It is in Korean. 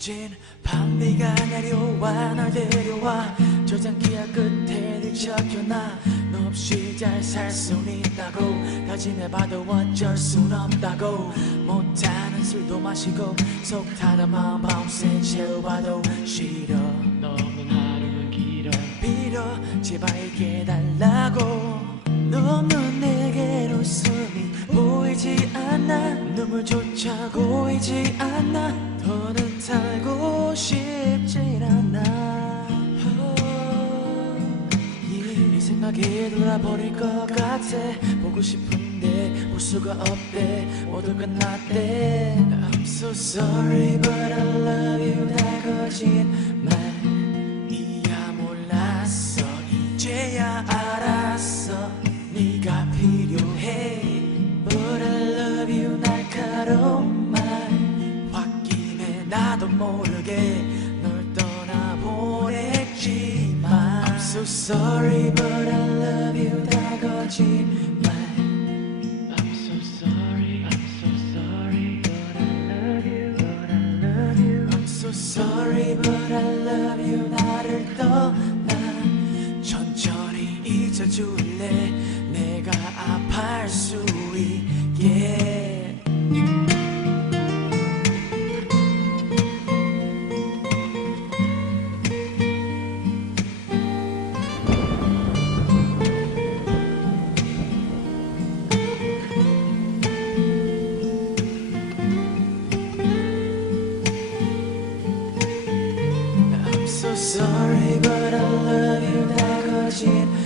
진 밤비가 내려와 널 데려와 저장기야 끝에 들적혀나 너 없이 잘 살 순 있다고 다 지내봐도 어쩔 순 없다고 못하는 술도 마시고 속 타다 마음 밤새 채워봐도 싫어 너는 하루는 길어 빌어 제발 이게 달라고 너 없는 내게로 숨이 보이지 않아 눈물조차 고이지 않아 더는 살고 싶진 않아 이 생각에 돌아버릴 것 같아 보고 싶은데 볼 수가 없대 모두 끝났대 I'm so sorry but I love you 다 거짓말이야 몰랐어 이제야 알았어 네가 필요해 But I love you 날카로운 말 홧김에 나도 모르게 널 떠나보냈지만 I'm so sorry but I love you 다 거짓말 I'm so sorry I'm so sorry but I love you but I love you I'm so sorry but I love you 나를 떠나 천천히 잊어줄래 내가 아파할 수 있게 I'm so sorry but I love you 다 거짓말